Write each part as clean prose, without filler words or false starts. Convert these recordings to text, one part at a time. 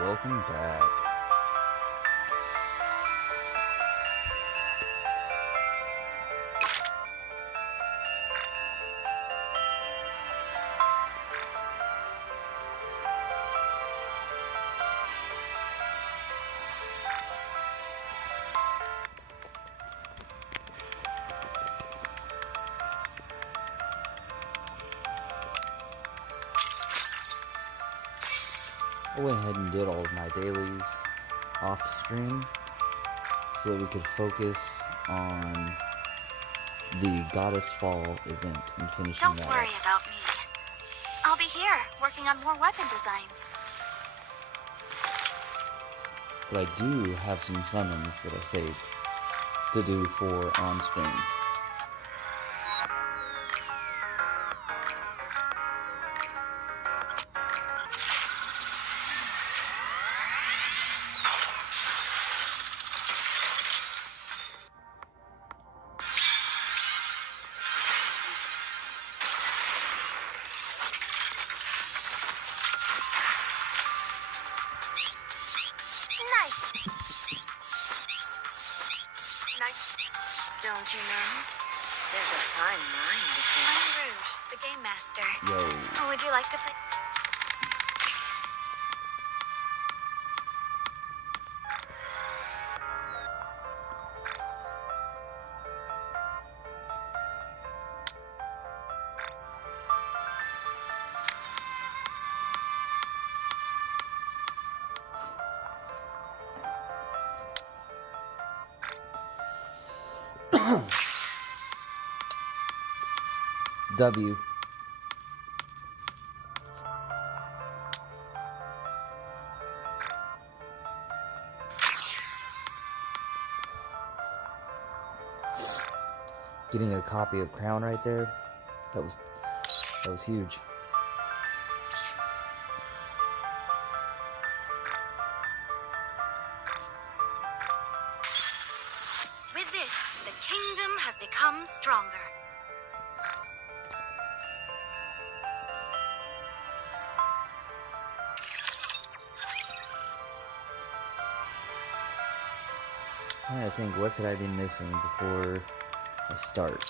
Welcome back. I went ahead and did all of my dailies off stream so that we could focus on the Goddess Fall event and finishing Don't that worry up. about me. I'll be here, working on more weapon designs. But I do have some summons that I've saved to do for on stream. Nice. Don't you know? There's a fine line between... I'm Rouge, the game master. Yo. Would you like to play... W. Getting a copy of Crown right there, that was huge. With this, the kingdom has become stronger. I think, what could I be missing before I start?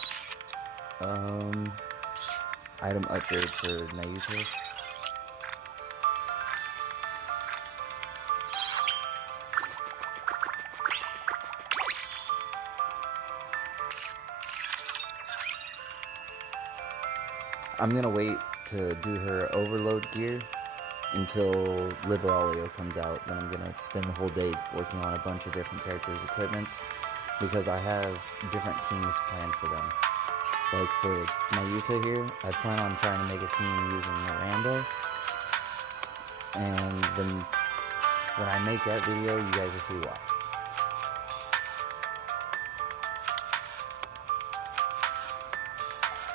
Item upgrade for Nikke. I'm gonna wait to do her overload gear until Liberalio comes out. Then I'm gonna spend the whole day working on a bunch of different characters' equipments because I have different teams planned for them. Like for Mayuta here, I plan on trying to make a team using Miranda, and then when I make that video, you guys will see why.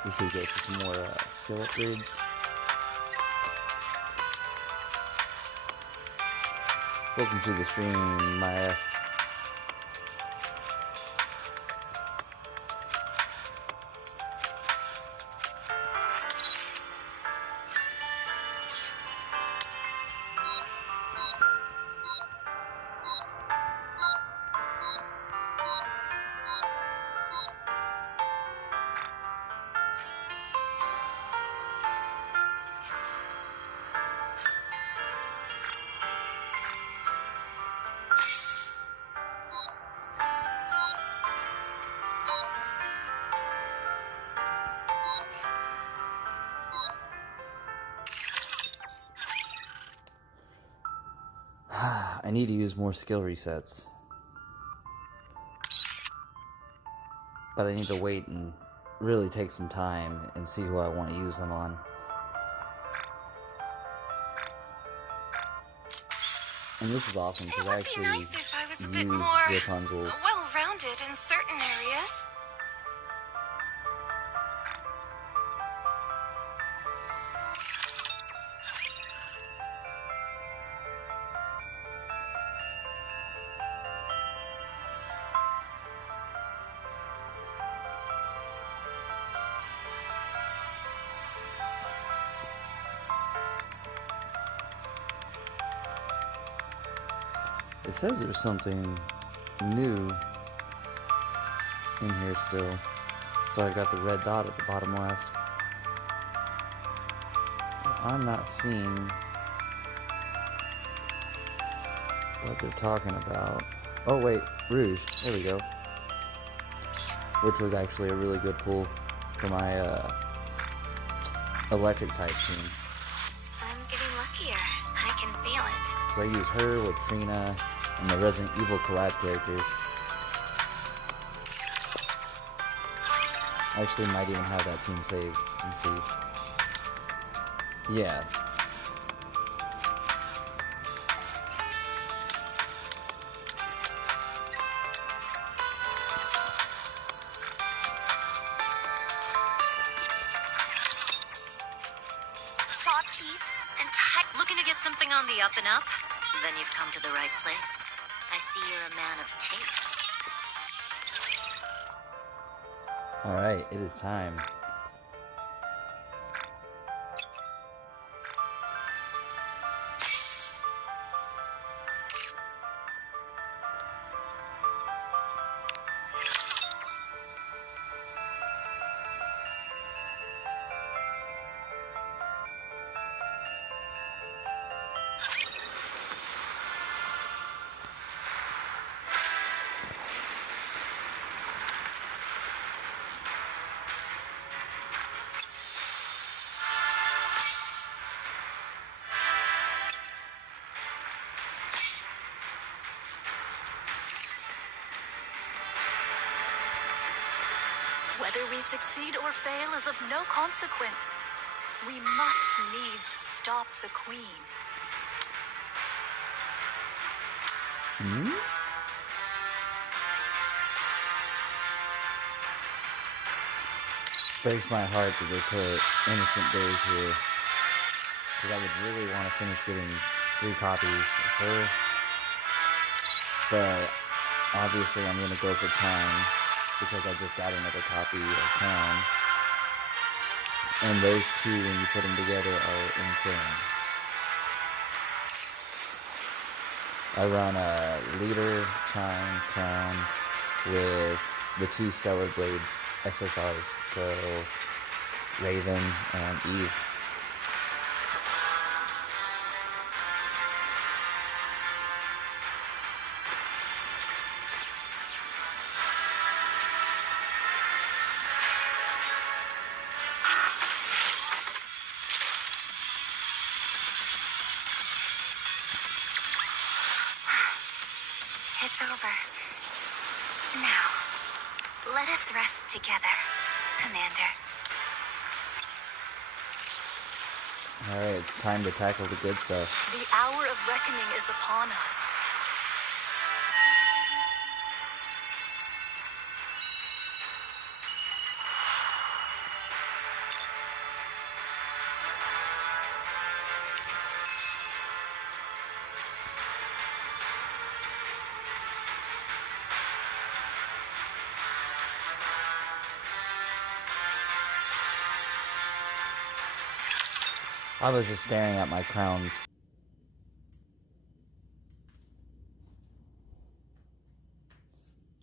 We should go for some more skill upgrades. Welcome to the stream, Maya. I need to use more skill resets. But I need to wait and really take some time and see who I want to use them on. And this is awesome because I actually use Rapunzel. Well-rounded in certain areas. It says there's something new in here still. So I've got the red dot at the bottom left. I'm not seeing what they're talking about. Oh wait, Rouge. There we go. Which was actually a really good pull for my electric type team. I'm getting luckier. I can feel it. So I use her, Latrina, and the Resident Evil collab characters. I actually might even have that team saved. Let's see. Yeah. Saw teeth and looking to get something on the up and up? Then you've come to the right place. I see you're a man of taste. Alright, it is time. Whether we succeed or fail is of no consequence. We must needs stop the queen. Breaks my heart that they put Innocent Days here. Because I would really want to finish getting 3 copies of her. But obviously I'm going to go for time. Because I just got another copy of Crown. And those two, when you put them together, are insane. I run a Leader, Chime, Crown with the 2 Stellar Blade SSRs. So, Raven and Eve. It's over. Now, let us rest together, Commander. Alright, it's time to tackle the good stuff. The hour of reckoning is upon us. I was just staring at my crowns.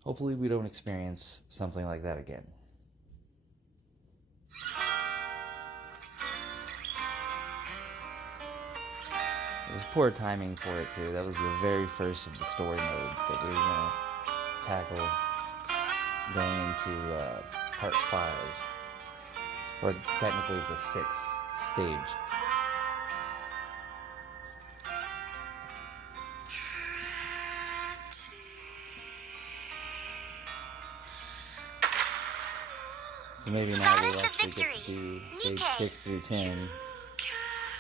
Hopefully we don't experience something like that again. It was poor timing for it too. That was the very first of the story mode that we were going to tackle going into part 5. Or technically the 6th stage. So maybe now we'll actually get to do stage 6 through 10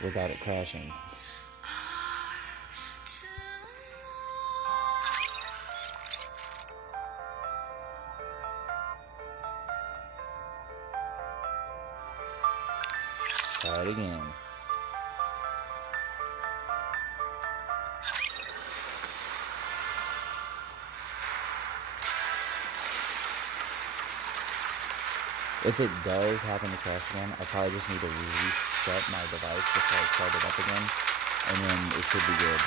without it crashing. Try it again. If it does happen to crash again, I probably just need to reset my device before I start it up again, and then it should be good.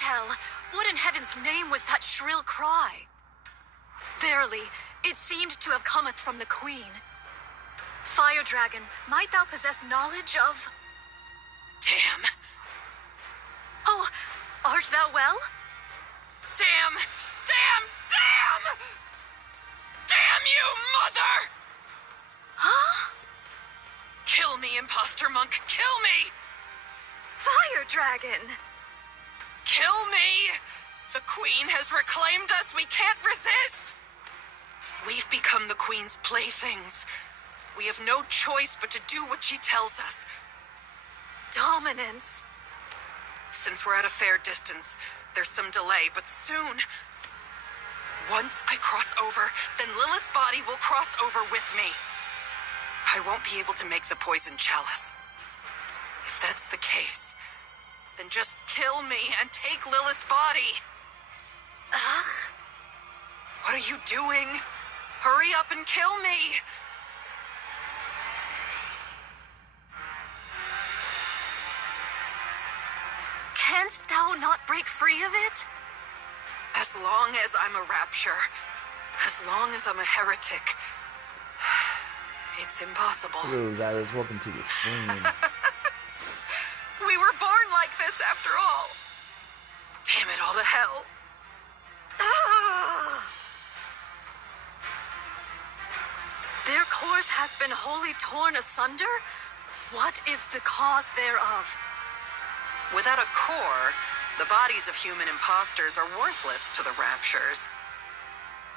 tell. What in heaven's name was that shrill cry? Verily, it seemed to have cometh from the queen. Fire dragon, might thou possess knowledge of... Damn. Oh, art thou well? Damn! Damn! Damn! Damn you, mother! Huh? Kill me, imposter monk! Kill me! Fire dragon! Kill me! The queen has reclaimed us. We can't resist. We've become the queen's playthings. We have no choice but to do what she tells us. Dominance. Since we're at a fair distance, there's some delay, but soon... Once I cross over, then Lilith's body will cross over with me. I won't be able to make the poison chalice. If that's the case, then just kill me and take Lilith's body. Ugh. What are you doing? Hurry up and kill me! Canst thou not break free of it? As long as I'm a rapture, as long as I'm a heretic, it's impossible. Hello, Xylus. Welcome to the stream. We were born like this after all. Damn it all to hell. Their cores hath been wholly torn asunder? What is the cause thereof? Without a core, the bodies of human imposters are worthless to the raptures.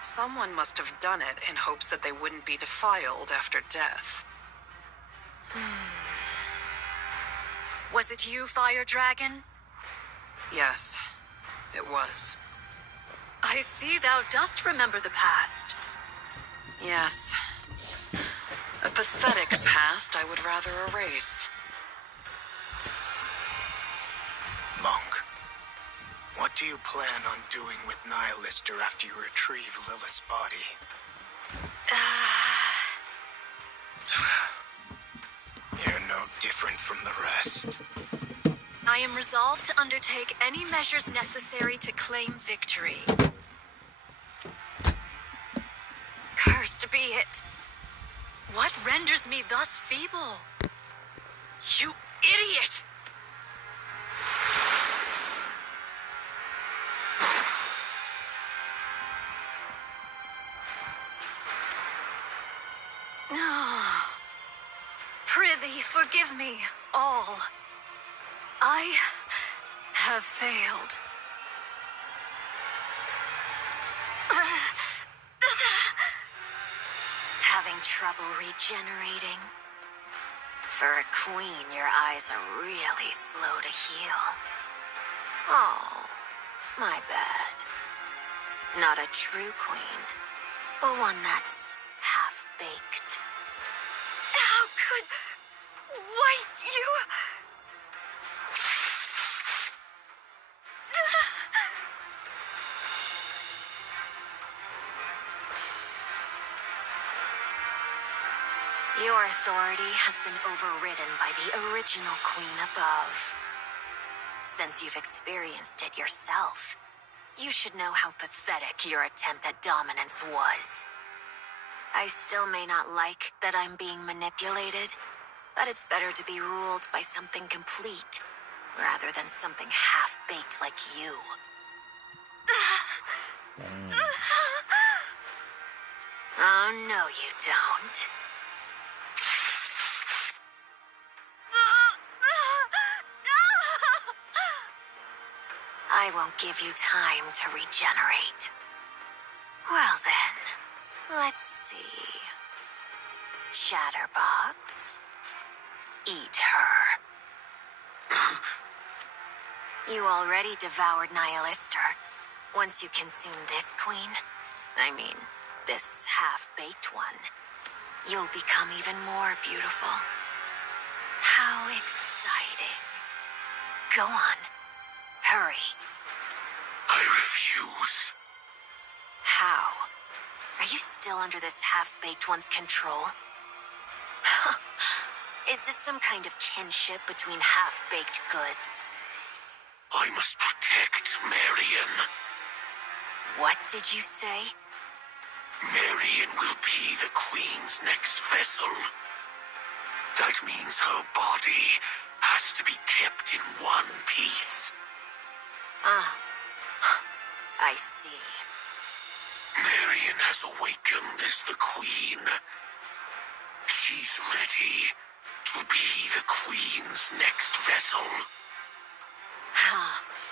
Someone must have done it in hopes that they wouldn't be defiled after death. Was it you, Fire Dragon? Yes, it was. I see thou dost remember the past. Yes. A pathetic past I would rather erase. Monk, what do you plan on doing with Nihilister after you retrieve Lilith's body? You're no different from the rest. I am resolved to undertake any measures necessary to claim victory. Cursed be it. What renders me thus feeble? You idiot! Prithee, forgive me all. I have failed. Having trouble regenerating? For a queen, your eyes are really slow to heal. Oh, my bad. Not a true queen, but one that's half-baked. How could... Why, you... Your authority has been overridden by the original queen above. Since you've experienced it yourself, you should know how pathetic your attempt at dominance was. I still may not like that I'm being manipulated, but it's better to be ruled by something complete, rather than something half-baked like you. Oh, no you don't. I won't give you time to regenerate. Well then, let's see. Chatterbox, eat her. You already devoured Nihilister. Once you consume this queen, this half-baked one, you'll become even more beautiful. How exciting. Go on, hurry. I refuse. How? Are you still under this half-baked one's control? Is this some kind of kinship between half-baked goods? I must protect protect Marion. What did you say? Marion will be the Queen's next vessel. That means her body has to be kept in one piece. Ah, I see. Marion has awakened as the Queen. She's ready to be the Queen's next vessel.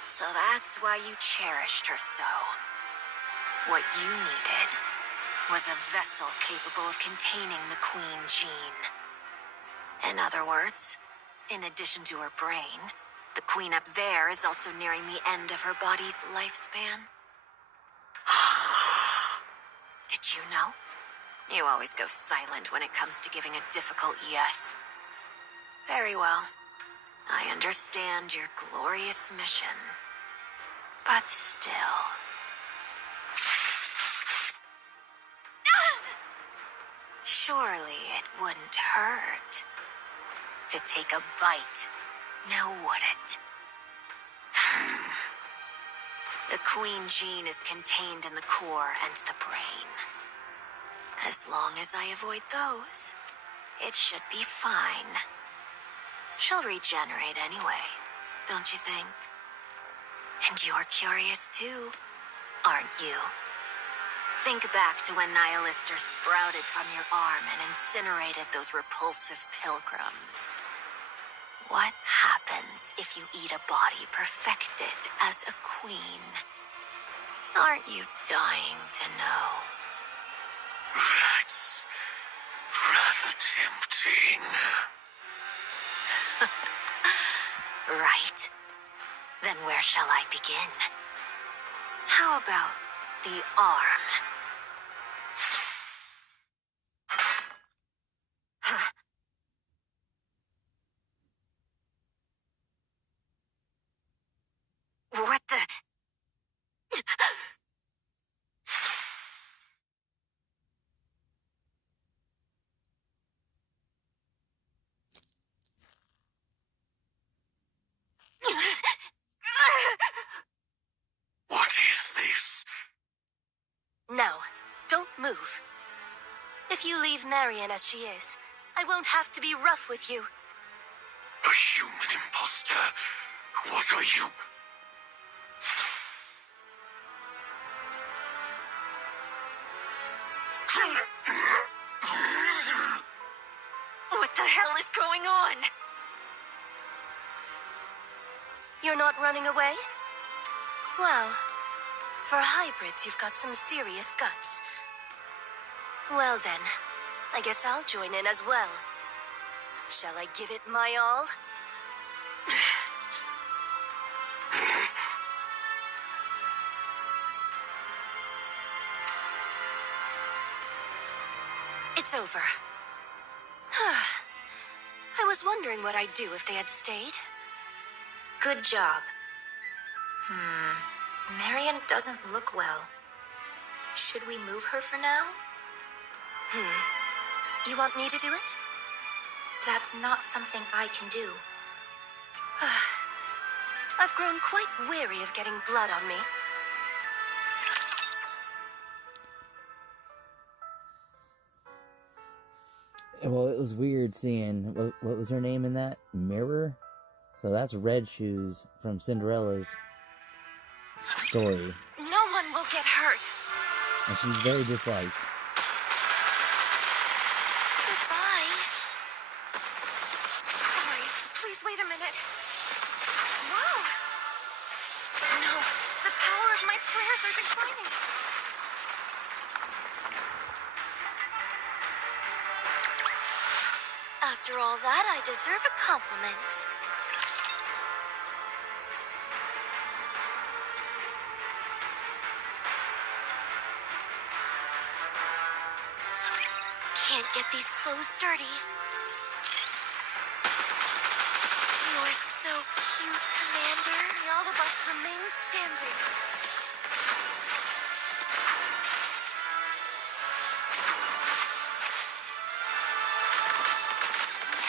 So that's why you cherished her so. What you needed was a vessel capable of containing the Queen gene. In other words, in addition to her brain, the Queen up there is also nearing the end of her body's lifespan. Did you know? You always go silent when it comes to giving a difficult yes. Very well. I understand your glorious mission. But still... Surely it wouldn't hurt to take a bite, now would it? The Queen gene is contained in the core and the brain. As long as I avoid those, it should be fine. She'll regenerate anyway, don't you think? And you're curious too, aren't you? Think back to when Nihilister sprouted from your arm and incinerated those repulsive pilgrims. What happens if you eat a body perfected as a queen? Aren't you dying to know? That's rather tempting. Right. Then where shall I begin? How about the arm? What the... What is this? Now, don't move. If you leave Marion as she is, I won't have to be rough with you. A human imposter? What are you? What the hell is going on? You're not running away? Well, for hybrids, you've got some serious guts. Well then, I guess I'll join in as well. Shall I give it my all? It's over. I was wondering what I'd do if they had stayed. Good job. Marion doesn't look well. Should we move her for now? You want me to do it? That's not something I can do. I've grown quite weary of getting blood on me. Well, it was weird seeing, what was her name in that? Mirror? So that's Red Shoes from Cinderella's story. No one will get hurt. And she's very disliked. Goodbye. Sorry, please wait a minute. Whoa! No, the power of my prayers are declining. After all that, I deserve a compliment. Can't get these clothes dirty. You're so cute, Commander. May all of us remain standing.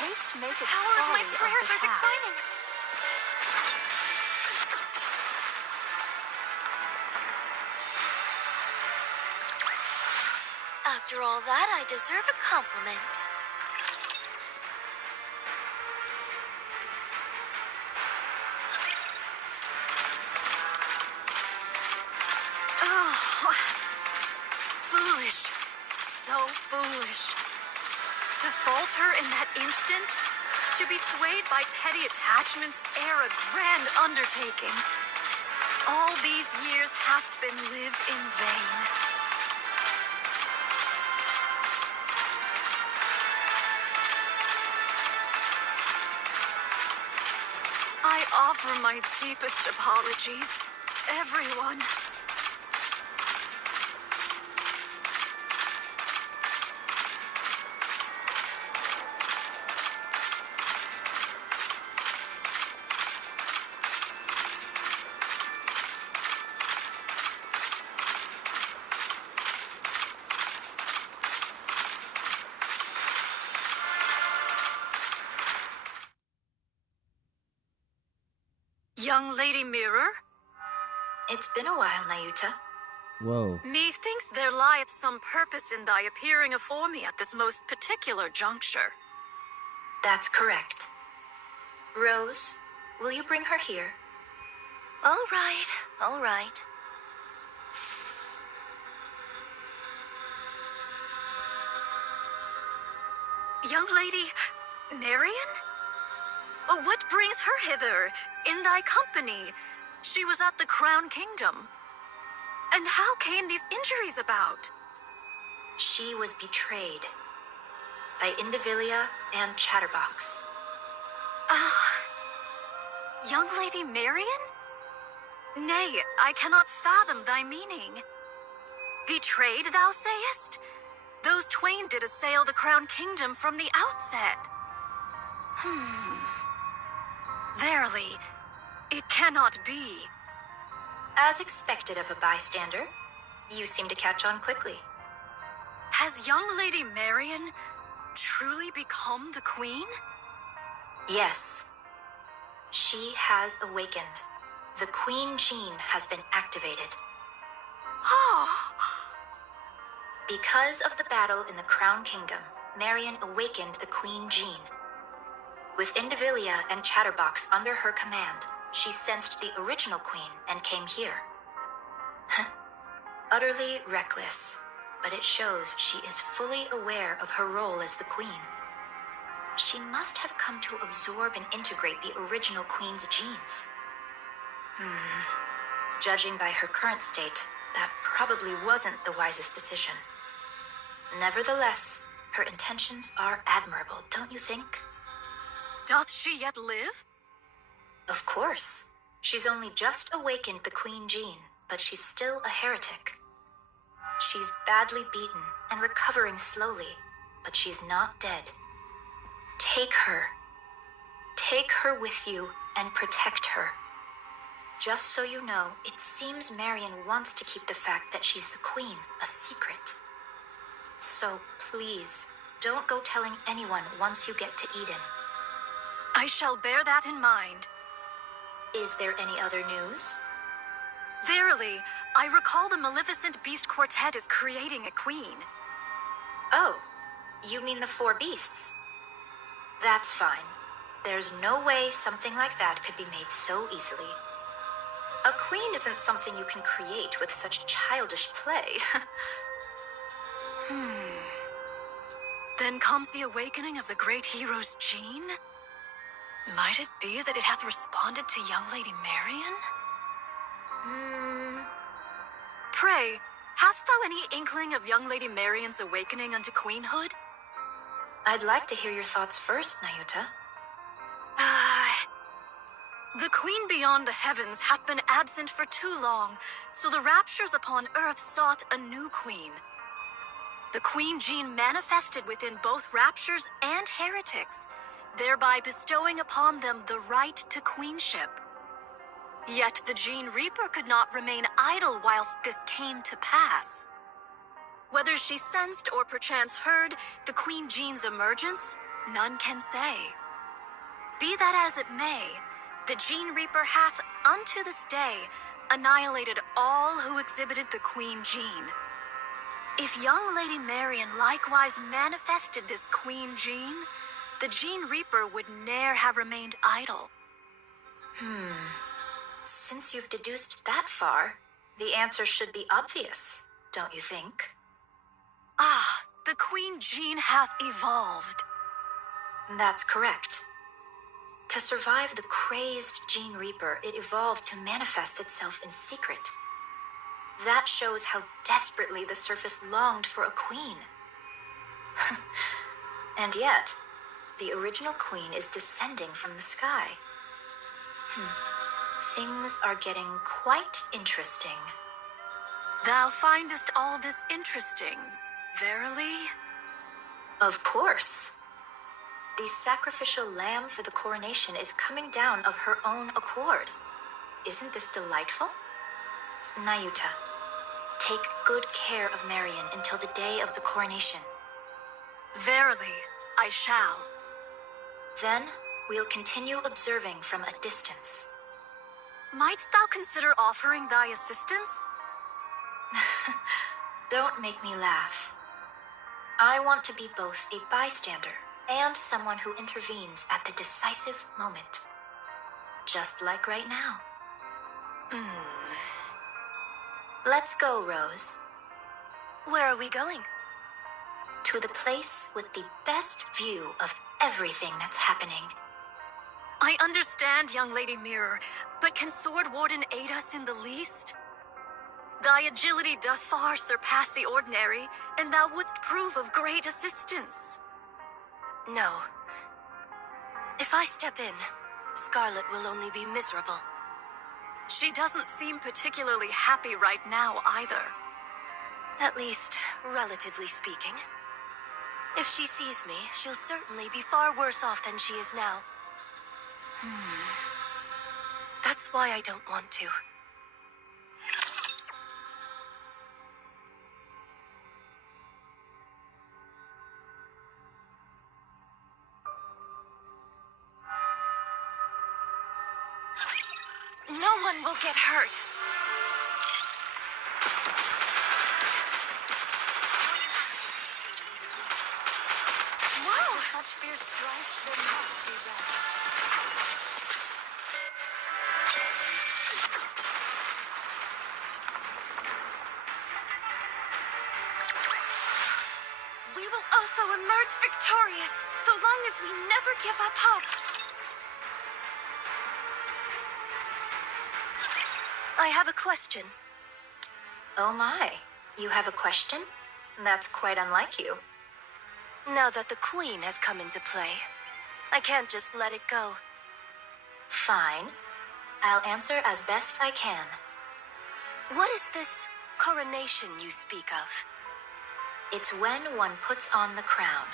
Haste make it Power of my folly prayers the are declining. task. After all that, I deserve a compliment. Oh, foolish. So foolish. To falter in that instant, to be swayed by petty attachments ere a grand undertaking. All these years hast been lived in vain. I offer my deepest apologies, everyone. Young Lady Mirror? It's been a while, Nayuta. Whoa. Methinks there lieth some purpose in thy appearing afore me at this most particular juncture. That's correct. Rose, will you bring her here? All right, all right. Young Lady Marion? Oh, what brings her hither, in thy company? She was at the Crown Kingdom. And how came these injuries about? She was betrayed by Indivilia and Chatterbox. Young Lady Marion? Nay, I cannot fathom thy meaning. Betrayed, thou sayest? Those twain did assail the Crown Kingdom from the outset. Verily, it cannot be. As expected of a bystander, you seem to catch on quickly. Has young Lady Marion truly become the queen? Yes. She has awakened. The Queen Gene has been activated. Oh, Because of the battle in the Crown Kingdom, Marion awakened the Queen Gene. With Indivilia and Chatterbox under her command, she sensed the original queen and came here. Utterly reckless, but it shows she is fully aware of her role as the queen. She must have come to absorb and integrate the original queen's genes. Judging by her current state, that probably wasn't the wisest decision. Nevertheless, her intentions are admirable, don't you think? doth she yet live? Of course. She's only just awakened the Queen Gene, but she's still a heretic. She's badly beaten and recovering slowly, but she's not dead. Take her. Take her with you and protect her. Just so you know, it seems Marion wants to keep the fact that she's the queen a secret. So please, don't go telling anyone once you get to Eden. I shall bear that in mind. Is there any other news? Verily, I recall the Maleficent Beast Quartet is creating a queen. Oh, you mean the four beasts? That's fine. There's no way something like that could be made so easily. A queen isn't something you can create with such childish play. Then comes the awakening of the great hero's gene? Might it be that it hath responded to young Lady Marion? Pray, hast thou any inkling of young Lady Marion's awakening unto queenhood? I'd like to hear your thoughts first, Nayuta. The queen beyond the heavens hath been absent for too long, so the raptures upon earth sought a new queen. The queen gene manifested within both raptures and heretics, thereby bestowing upon them the right to queenship. Yet the Gene Reaper could not remain idle whilst this came to pass. Whether she sensed or perchance heard the Queen Gene's emergence, none can say. Be that as it may, the Gene Reaper hath, unto this day, annihilated all who exhibited the Queen Gene. If young Lady Marian likewise manifested this Queen Jean, the Jean Reaper would ne'er have remained idle. Since you've deduced that far, the answer should be obvious, don't you think? Ah, the Queen Jean hath evolved. That's correct. To survive the crazed Jean Reaper, it evolved to manifest itself in secret. That shows how desperately the surface longed for a queen. And yet, the original queen is descending from the sky. Things are getting quite interesting. Thou findest all this interesting, verily? Of course. The sacrificial lamb for the coronation is coming down of her own accord. Isn't this delightful? Nayuta, take good care of Marian until the day of the coronation. Verily, I shall. Then, we'll continue observing from a distance. Mightst thou consider offering thy assistance? Don't make me laugh. I want to be both a bystander and someone who intervenes at the decisive moment. Just like right now. Let's go, Rose. Where are we going? To the place with the best view of everything that's happening. I understand, young Lady Mirror, but can Sword Warden aid us in the least? Thy agility doth far surpass the ordinary, and thou wouldst prove of great assistance. No. If I step in, Scarlet will only be miserable. She doesn't seem particularly happy right now either. At least, relatively speaking. If she sees me, she'll certainly be far worse off than she is now. That's why I don't want to. No one will get hurt. Whoa! Such fierce strife, there must be rest. We will also emerge victorious, so long as we never give up hope. I have a question. Oh my, you have a question? That's quite unlike you. Now that the Queen has come into play, I can't just let it go. Fine. I'll answer as best I can. What is this coronation you speak of? It's when one puts on the crown.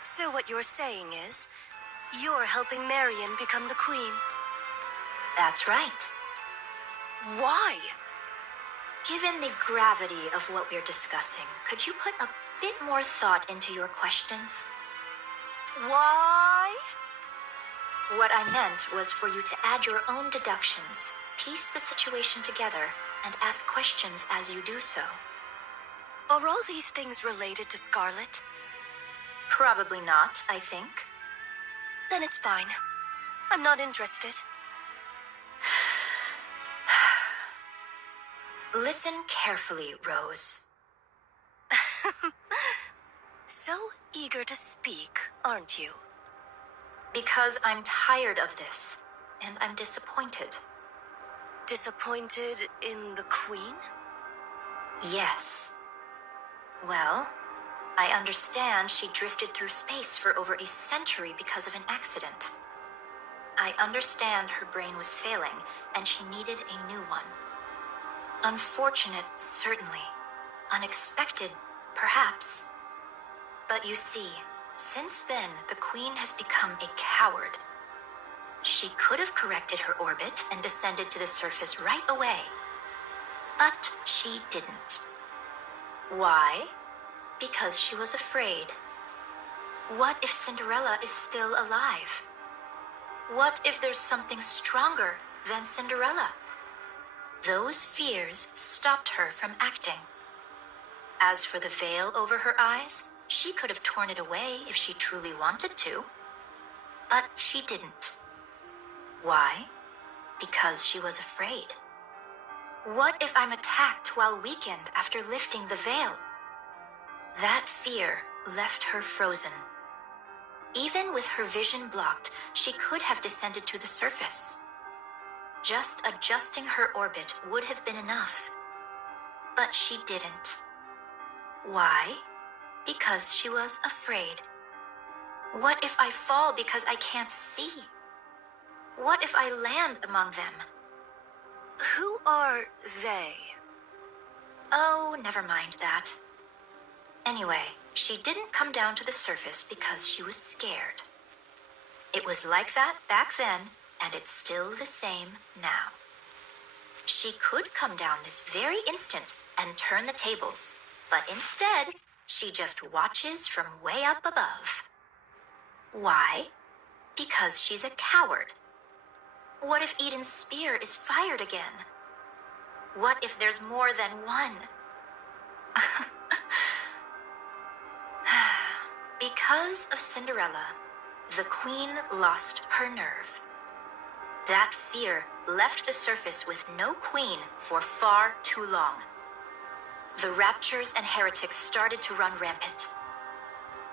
So what you're saying is, you're helping Marian become the Queen. That's right. Why? Given the gravity of what we're discussing, could you put a bit more thought into your questions? Why? What I meant was for you to add your own deductions, piece the situation together, and ask questions as you do so. Are all these things related to Scarlet? Probably not, I think. Then it's fine. I'm not interested. Listen carefully, Rose. So eager to speak, aren't you? Because I'm tired of this, and I'm disappointed. Disappointed in the Queen? Yes. Well, I understand she drifted through space for over a century because of an accident. I understand her brain was failing, and she needed a new one. Unfortunate, certainly. Unexpected, perhaps. But you see, since then, the Queen has become a coward. She could have corrected her orbit and descended to the surface right away. But she didn't. Why? Because she was afraid. What if Cinderella is still alive? What if there's something stronger than Cinderella? Those fears stopped her from acting. As for the veil over her eyes, she could have torn it away if she truly wanted to. But she didn't. Why? Because she was afraid. What if I'm attacked while weakened after lifting the veil? That fear left her frozen. Even with her vision blocked, she could have descended to the surface. Just adjusting her orbit would have been enough. But she didn't. Why? Because she was afraid. What if I fall because I can't see? What if I land among them? Who are they? Oh, never mind that. Anyway, she didn't come down to the surface because she was scared. It was like that back then, and it's still the same now. She could come down this very instant and turn the tables, but instead, she just watches from way up above. Why? Because she's a coward. What if Eden's spear is fired again? What if there's more than one? Because of Cinderella, the queen lost her nerve. That fear left the surface with no queen for far too long. The raptures and heretics started to run rampant.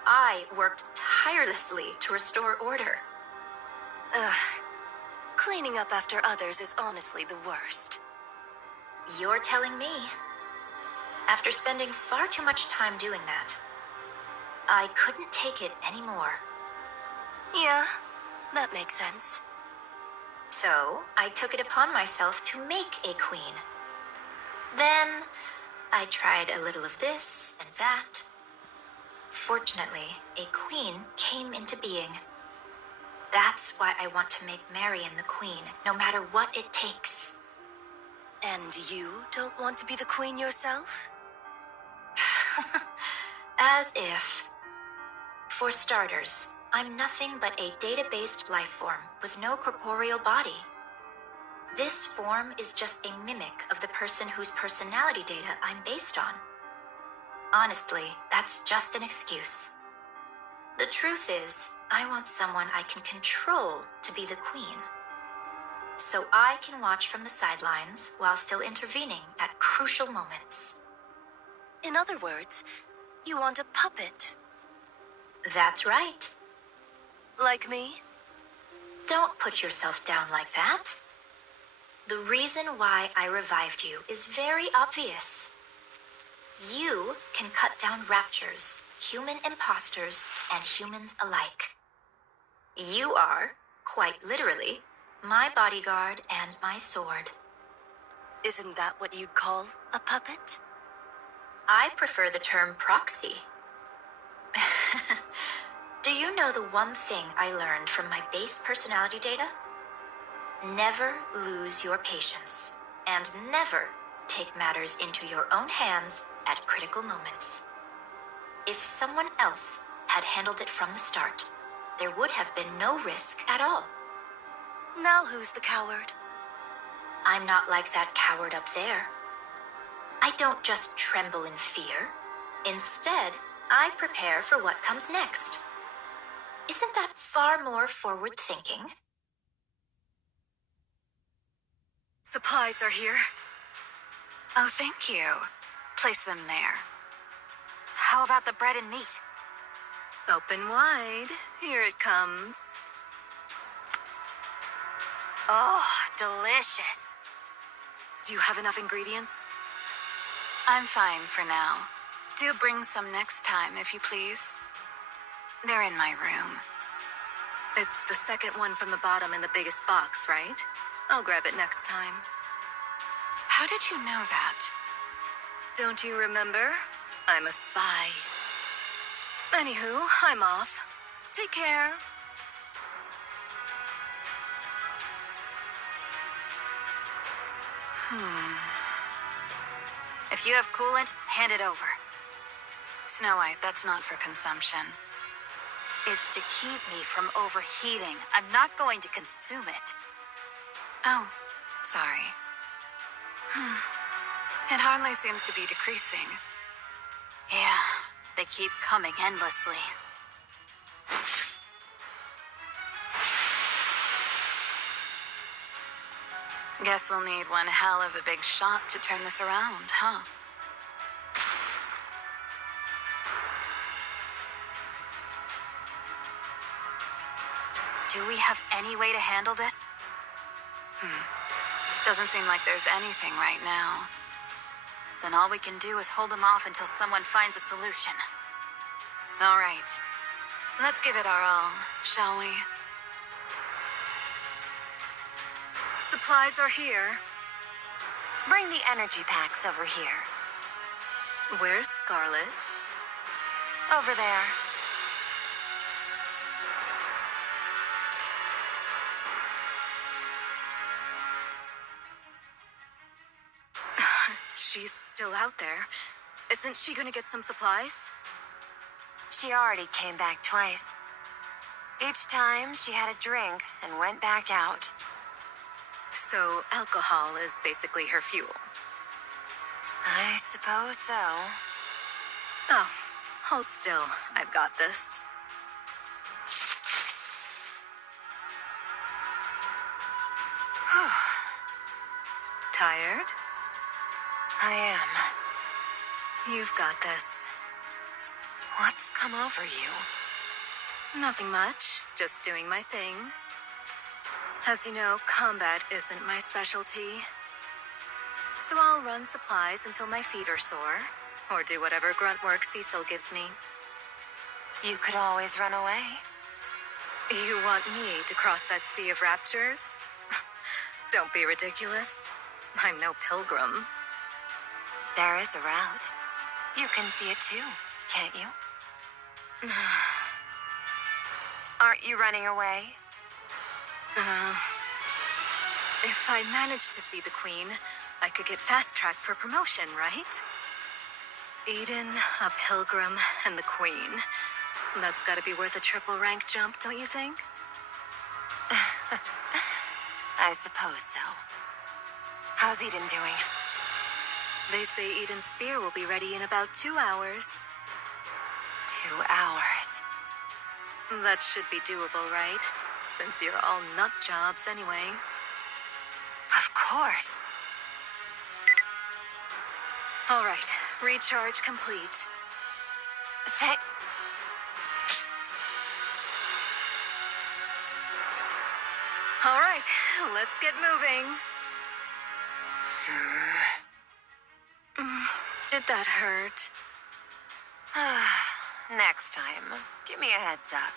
I worked tirelessly to restore order. Cleaning up after others is honestly the worst. You're telling me. After spending far too much time doing that, I couldn't take it anymore. Yeah, that makes sense. So, I took it upon myself to make a queen. Then, I tried a little of this and that. Fortunately, a queen came into being. That's why I want to make Marion the queen, no matter what it takes. And you don't want to be the queen yourself? As if. For starters, I'm nothing but a data-based life form with no corporeal body. This form is just a mimic of the person whose personality data I'm based on. Honestly, that's just an excuse. The truth is, I want someone I can control to be the queen. So I can watch from the sidelines while still intervening at crucial moments. In other words, you want a puppet. That's right. Like me? Don't put yourself down like that. The reason why I revived you is very obvious. You can cut down raptures, human imposters, and humans alike. You are, quite literally, my bodyguard and my sword. Isn't that what you'd call a puppet? I prefer the term proxy. Do you know the one thing I learned from my base personality data? Never lose your patience, and never take matters into your own hands at critical moments. If someone else had handled it from the start, there would have been no risk at all. Now who's the coward? I'm not like that coward up there. I don't just tremble in fear. Instead, I prepare for what comes next. Isn't that far more forward-thinking? Supplies are here. Oh, thank you. Place them there. How about the bread and meat? Open wide. Here it comes. Oh, delicious. Do you have enough ingredients? I'm fine for now. Do bring some next time, if you please. They're in my room. It's the second one from the bottom in the biggest box, right? I'll grab it next time. How did you know that? Don't you remember? I'm a spy. Anywho, I'm off. Take care. If you have coolant, hand it over. Snow White, that's not for consumption. It's to keep me from overheating. I'm not going to consume it. Oh, sorry. It hardly seems to be decreasing. Yeah, they keep coming endlessly. Guess we'll need one hell of a big shot to turn this around, huh? Do we have any way to handle this? Doesn't seem like there's anything right now. Then all we can do is hold them off until someone finds a solution. All right. Let's give it our all, shall we? Supplies are here. Bring the energy packs over here. Where's Scarlet? Over there. She's still out there. Isn't she gonna get some supplies? She already came back twice. Each time, she had a drink and went back out. So alcohol is basically her fuel. I suppose so. Oh, hold still. I've got this. Tired? I am. You've got this. What's come over you? Nothing much. Just doing my thing. As you know, combat isn't my specialty. So I'll run supplies until my feet are sore, or do whatever grunt work Cecil gives me. You could always run away. You want me to cross that sea of raptures? Don't be ridiculous. I'm no pilgrim. There is a route. You can see it too, can't you? Aren't you running away? If I managed to see the Queen, I could get fast-tracked for promotion, right? Eden, a pilgrim, and the Queen. That's gotta be worth a triple rank jump, don't you think? I suppose so. How's Eden doing? They say Eden's spear will be ready in about 2 hours. 2 hours. That should be doable, right? Since you're all nut jobs anyway. Of course. All right, recharge complete. All right, let's get moving. Did that hurt? Next time, give me a heads up.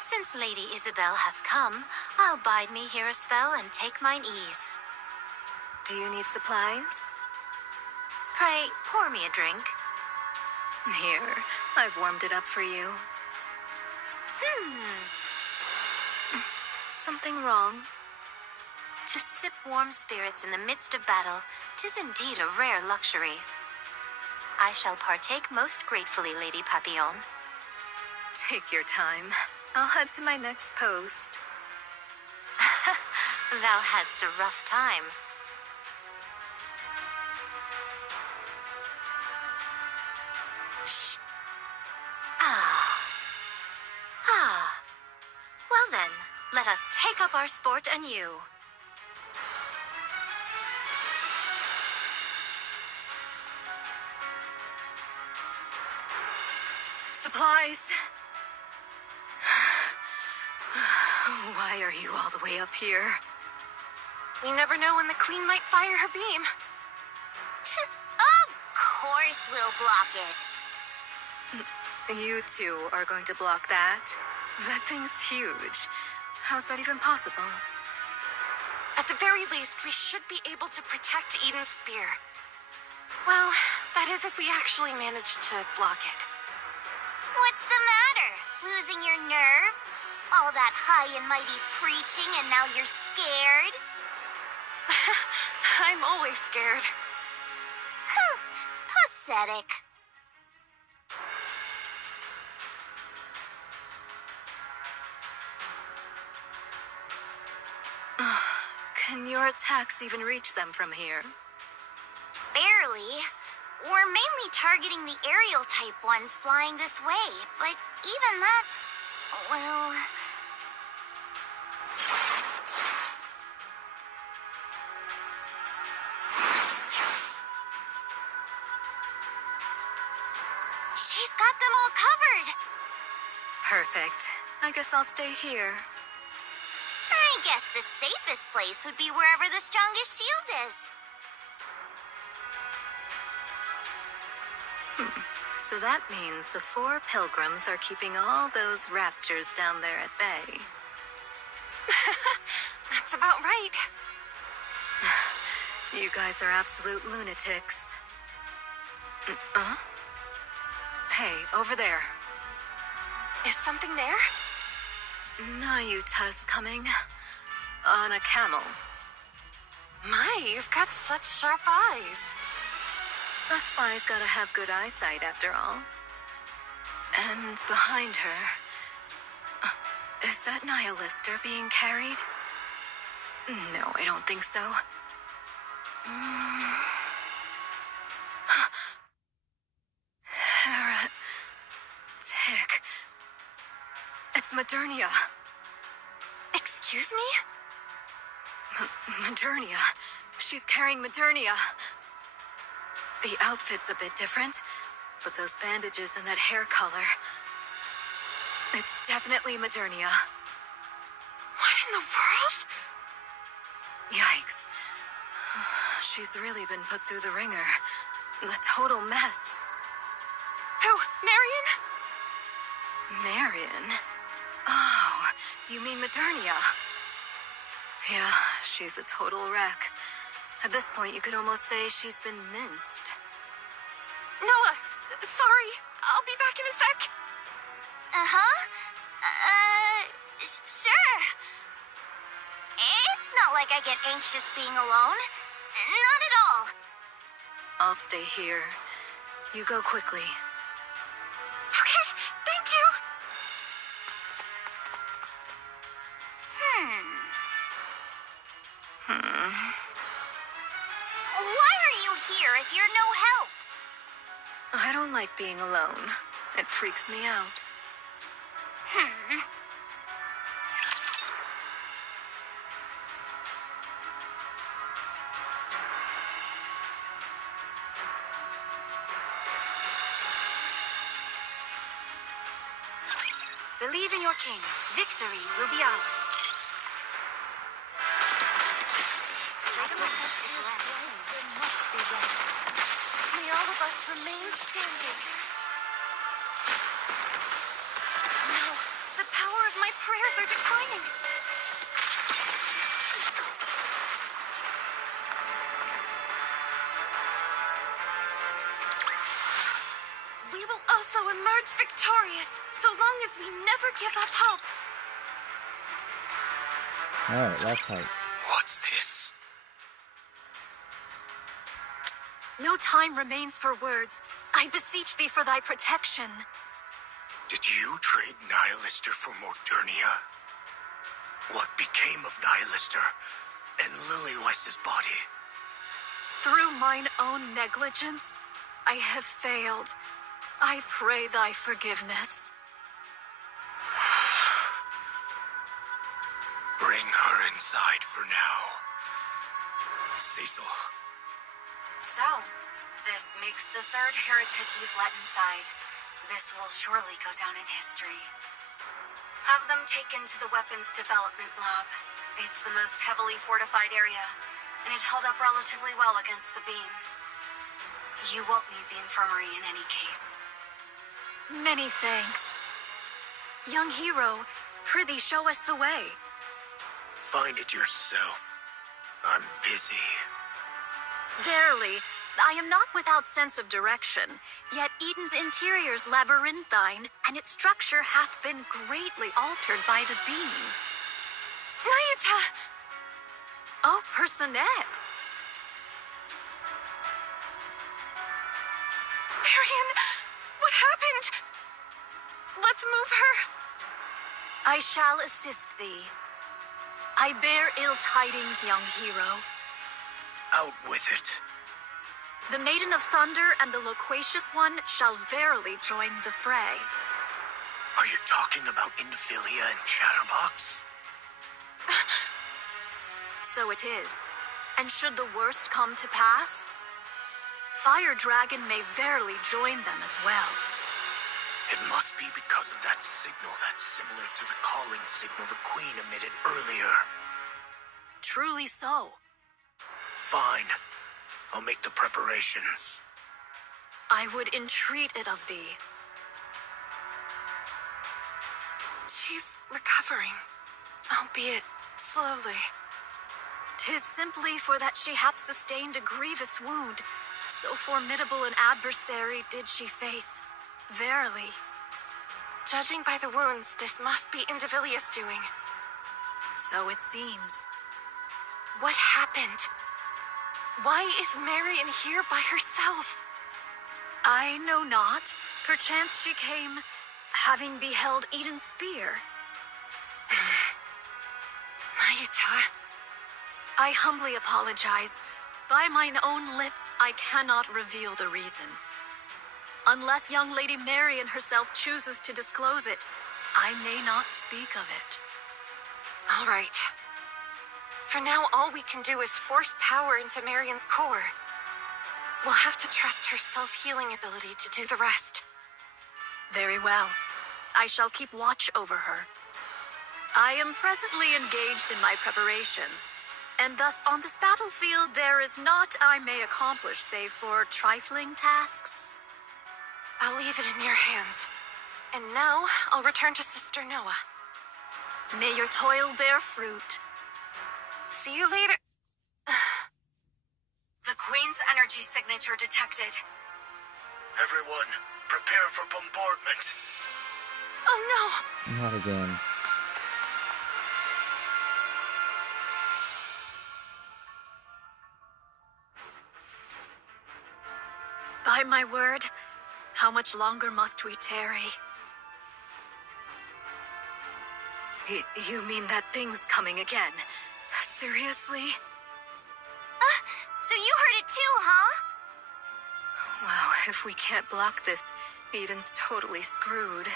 Since Lady Isabel hath come, I'll bide me here a spell and take mine ease. Do you need supplies? Pray, pour me a drink. Here, I've warmed it up for you. Something wrong? To sip warm spirits in the midst of battle, 'tis indeed a rare luxury. I shall partake most gratefully, Lady Papillon. Take your time. I'll head to my next post. Thou hadst a rough time. Shh. Well then, let us take up our sport anew. Supplies! Why are you all the way up here? We never know when the Queen might fire her beam. Of course we'll block it. You two are going to block that? That thing's huge. How's that even possible? At the very least, we should be able to protect Eden's spear. Well, that is if we actually manage to block it. What's the matter? Losing your nerve? All that high and mighty preaching and now you're scared? I'm always scared. Pathetic. Can your attacks even reach them from here? Barely. We're mainly targeting the aerial type ones flying this way, but even that's... well... She's got them all covered! Perfect. I guess I'll stay here. I guess the safest place would be wherever the strongest shield is. So that means the 4 pilgrims are keeping all those raptures down there at bay. That's about right. You guys are absolute lunatics. Hey, over there. Is something there? Nayuta's coming. On a camel. My, you've got such sharp eyes. A spy's gotta have good eyesight after all. And behind her... is that Nihilister being carried? No, I don't think so. Heretic. It's Modernia. Excuse me? Modernia. She's carrying Modernia. The outfit's a bit different, but those bandages and that hair color... it's definitely Modernia. What in the world? Yikes. She's really been put through the ringer. A total mess. Who? Marion? Marion? Oh, you mean Modernia? Yeah, she's a total wreck. At this point, you could almost say she's been minced. Noah, sorry. I'll be back in a sec. Uh-huh. Sure. It's not like I get anxious being alone. Not at all. I'll stay here. You go quickly. Okay, thank you. Why are you here if you're no help? I don't like being alone. It freaks me out. Believe in your king. Victory will be ours. May all of us remain standing. No, the power of my prayers are declining. We will also emerge victorious, so long as we never give up hope. Alright, last fight. What's this? No time remains for words. I beseech thee for thy protection. Did you trade Nihilister for Modernia? What became of Nihilister and Lilyweiß's body? Through mine own negligence, I have failed. I pray thy forgiveness. Bring her inside for now. Cecil. So, this makes the 3rd heretic you've let inside. This will surely go down in history. Have them taken to the weapons development lab. It's the most heavily fortified area, and it held up relatively well against the beam. You won't need the infirmary in any case. Many thanks. Young hero, prithee show us the way. Find it yourself. I'm busy. Verily, I am not without sense of direction, yet Eden's interior's labyrinthine, and its structure hath been greatly altered by the beam. Nayuta! Oh, Personette! Marion, what happened? Let's move her. I shall assist thee. I bear ill tidings, young hero. Out with it. The Maiden of Thunder and the Loquacious One shall verily join the fray. Are you talking about Indophilia and Chatterbox? So it is. And should the worst come to pass, Fire Dragon may verily join them as well. It must be because of that signal that's similar to the calling signal the Queen emitted earlier. Truly so. Fine. I'll make the preparations. I would entreat it of thee. She's recovering, albeit slowly. 'Tis simply for that she hath sustained a grievous wound. So formidable an adversary did she face. Verily. Judging by the wounds, this must be Indivilia's doing. So it seems. What happened? Why is Marion here by herself? I know not. Perchance she came, having beheld Eden's spear. Mayuta. I humbly apologize. By mine own lips, I cannot reveal the reason. Unless young Lady Marion herself chooses to disclose it, I may not speak of it. All right. For now, all we can do is force power into Marion's core. We'll have to trust her self-healing ability to do the rest. Very well. I shall keep watch over her. I am presently engaged in my preparations, and thus on this battlefield there is naught I may accomplish save for trifling tasks. I'll leave it in your hands. And now, I'll return to Sister Noah. May your toil bear fruit. See you later. The Queen's energy signature detected. Everyone, prepare for bombardment. Oh no! Not again. By my word, how much longer must we tarry? You mean that thing's coming again? Seriously? So you heard it too, huh? Wow, if we can't block this, Eden's totally screwed.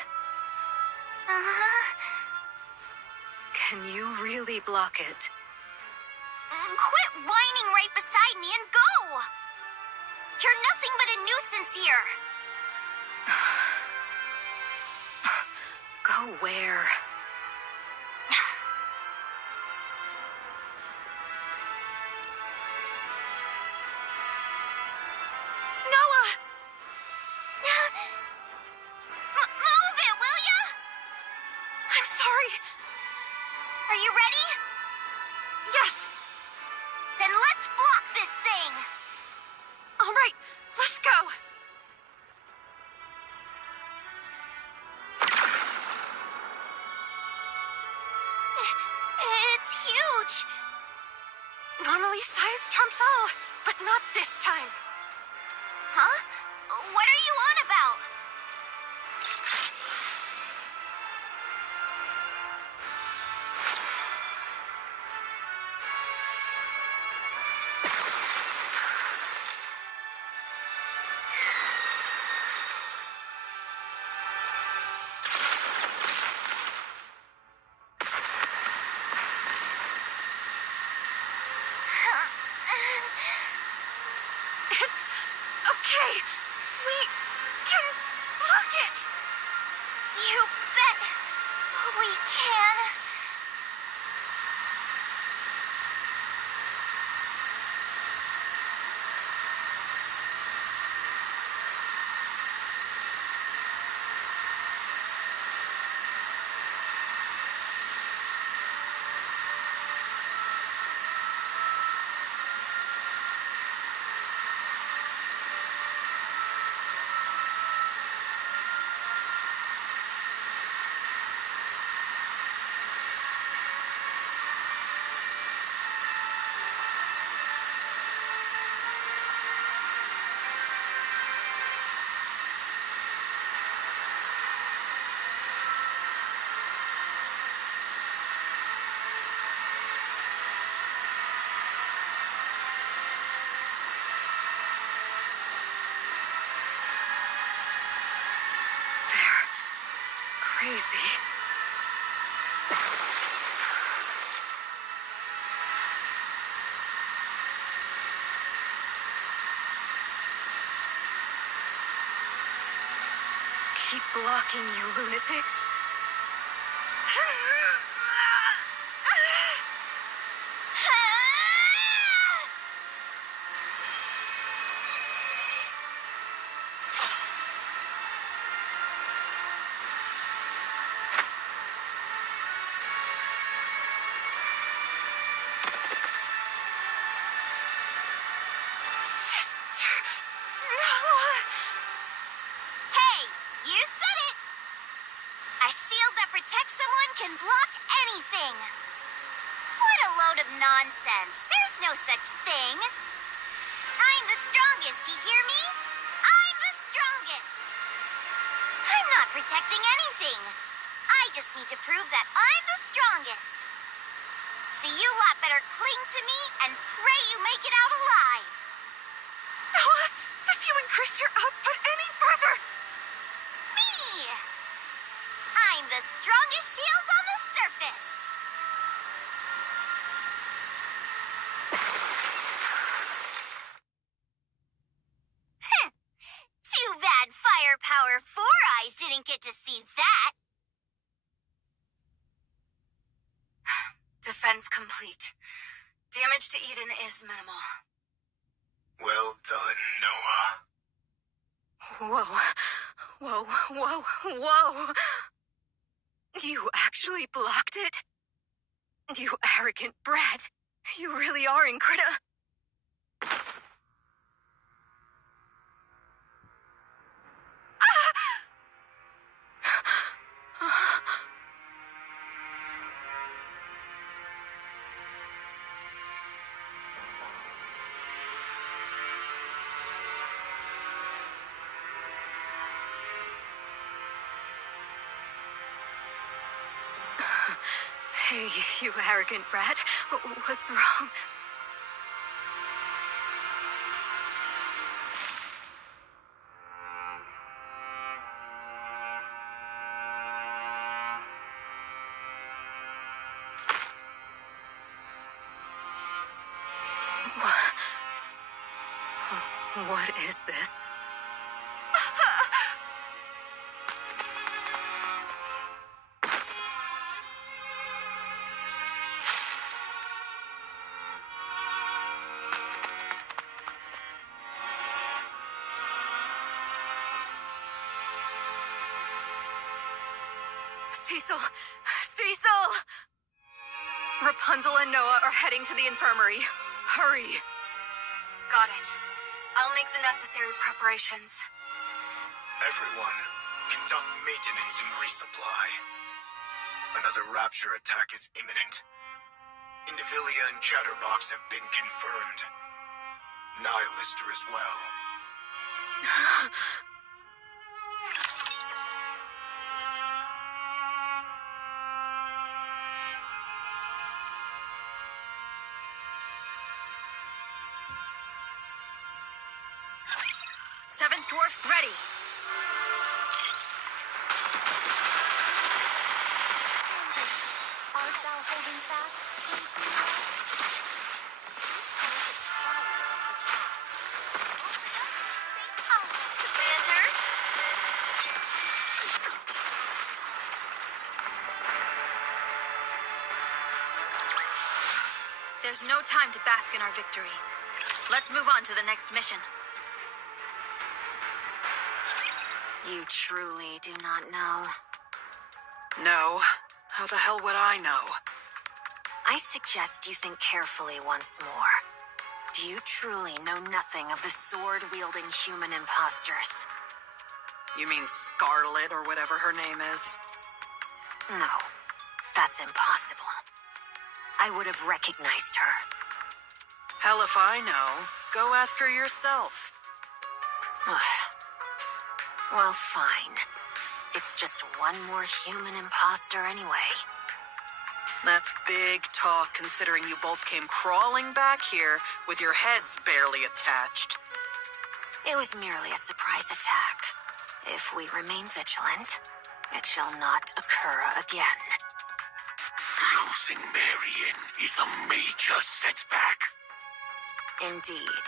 Can you really block it? Quit whining right beside me and go! You're nothing but a nuisance here. Go where? Noah! Move it, will ya? I'm sorry. Are you ready? Yes! Then let's block this thing! All right, let's go! It's huge! Normally size trumps all, but not this time. Huh? What are you on about? Okay, we can block it! You bet we can. crazy. Keep blocking, you lunatics. Hey, you said it! A shield that protects someone can block anything. What a load of nonsense. There's no such thing. I'm the strongest, you hear me? I'm the strongest. I'm not protecting anything. I just need to prove that I'm the strongest. So you lot better cling to me and pray you make it out alive. Noah, if you increase your output any further... Me! I'm the strongest shield on the surface. Too bad Firepower 4 Eyes didn't get to see that. Defense complete. Damage to Eden is minimal. Well done, Noah. Whoa. You actually blocked it? You arrogant brat. You really are incredible. Hey, you arrogant brat. What's wrong? What is this? Cecil! Rapunzel and Noah are heading to the infirmary. Hurry! Got it. I'll make the necessary preparations. Everyone, conduct maintenance and resupply. Another rapture attack is imminent. Indivilia and Chatterbox have been confirmed. Nihilister as well. Seventh Dwarf ready. Art thou holding fast? Commander? There's no time to bask in our victory. Let's move on to the next mission. You truly do not know. No. How the hell would I know? I suggest you think carefully once more. Do you truly know nothing of the sword-wielding human imposters? You mean Scarlet or whatever her name is? No, that's impossible. I would have recognized her. Hell if I know. Go ask her yourself. Well, fine. It's just one more human imposter anyway. That's big talk considering you both came crawling back here with your heads barely attached. It was merely a surprise attack. If we remain vigilant, It shall not occur again. Losing Marion is a major setback. Indeed,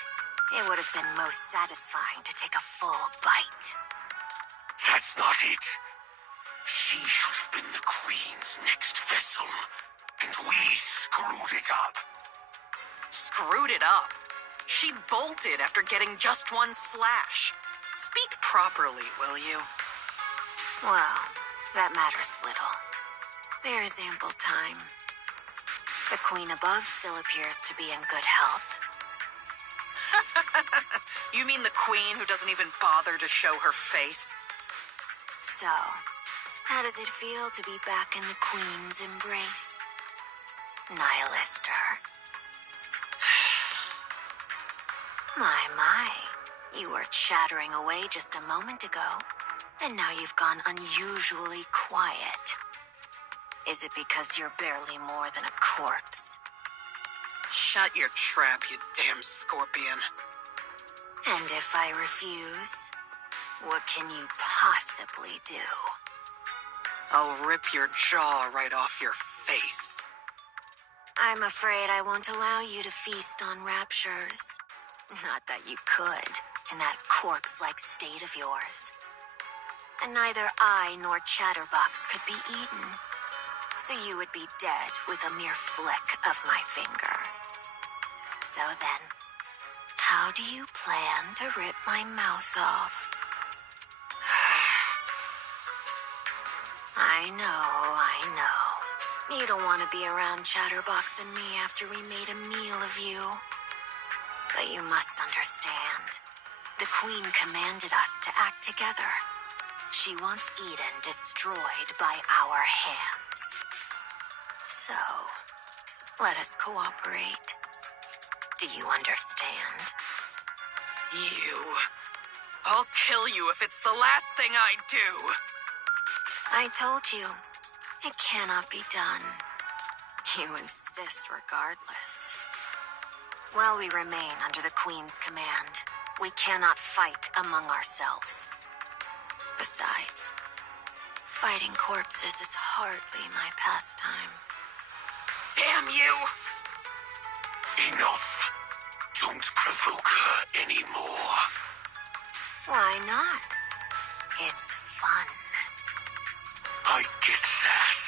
it would have been most satisfying to take a full bite. That's not it. She should have been the Queen's next vessel, and we screwed it up. Screwed it up. She bolted after getting just one slash. Speak properly, will you? Well, that matters little. There is ample time. The Queen above still appears to be in good health. You mean the Queen who doesn't even bother to show her face? So, how does it feel to be back in the Queen's embrace? Nihilister. My. You were chattering away just a moment ago, and now you've gone unusually quiet. Is it because you're barely more than a corpse? Shut your trap, you damn scorpion. And if I refuse, what can you possibly do? I'll rip your jaw right off your face. I'm afraid I won't allow you to feast on raptures. Not that you could, in that corpse-like state of yours. And neither I nor Chatterbox could be eaten. So you would be dead with a mere flick of my finger. So then, how do you plan to rip my mouth off? I know. You don't want to be around Chatterbox and me after we made a meal of you. But you must understand. The Queen commanded us to act together. She wants Eden destroyed by our hands. So, let us cooperate. Do you understand? You. I'll kill you if it's the last thing I do. I told you, it cannot be done. You insist regardless. While we remain under the Queen's command, we cannot fight among ourselves. Besides, fighting corpses is hardly my pastime. Damn you! Enough. Don't provoke her anymore. Why not? It's fun. I get that.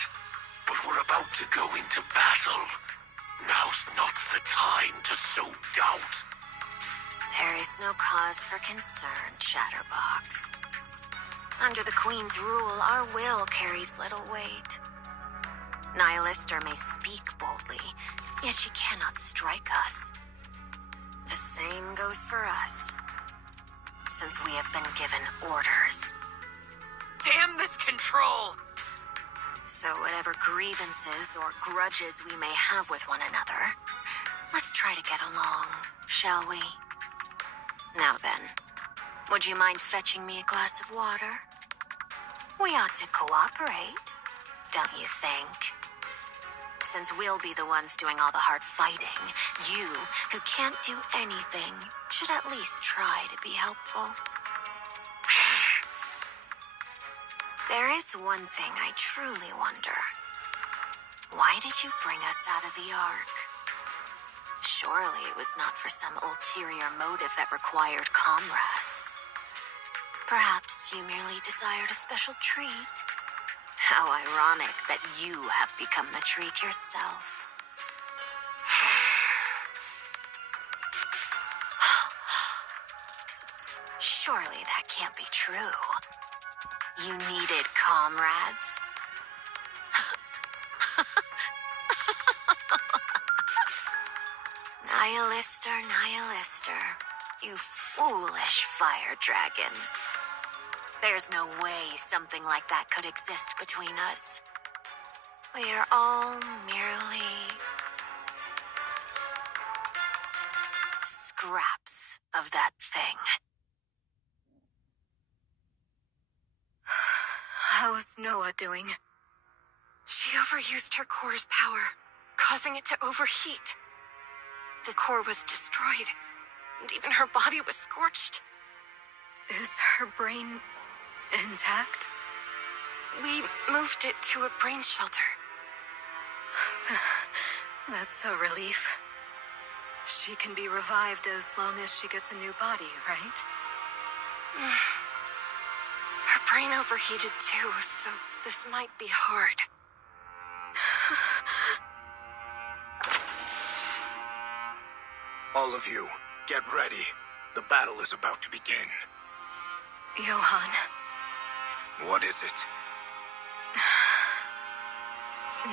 But we're about to go into battle. Now's not the time to sow doubt. There is no cause for concern, Chatterbox. Under the Queen's rule, our will carries little weight. Nihilister may speak boldly, yet she cannot strike us. The same goes for us, since we have been given orders. Damn this control! So whatever grievances or grudges we may have with one another, let's try to get along, shall we? Now then, would you mind fetching me a glass of water? We ought to cooperate, don't you think? Since we'll be the ones doing all the hard fighting, you, who can't do anything, should at least try to be helpful. There is one thing I truly wonder. Why did you bring us out of the Ark? Surely it was not for some ulterior motive that required comrades. Perhaps you merely desired a special treat. How ironic that you have become the treat yourself. Surely that can't be true. You needed comrades. Nihilister, you foolish fire dragon. There's no way something like that could exist between us. We are all merely scraps of that thing. How's Noah doing? She overused her core's power, causing it to overheat. The core was destroyed, and even her body was scorched. Is her brain intact? We moved it to a brain shelter. That's a relief. She can be revived as long as she gets a new body, right? Her brain overheated too, so this might be hard. All of you, get ready. The battle is about to begin. Johan, What is it?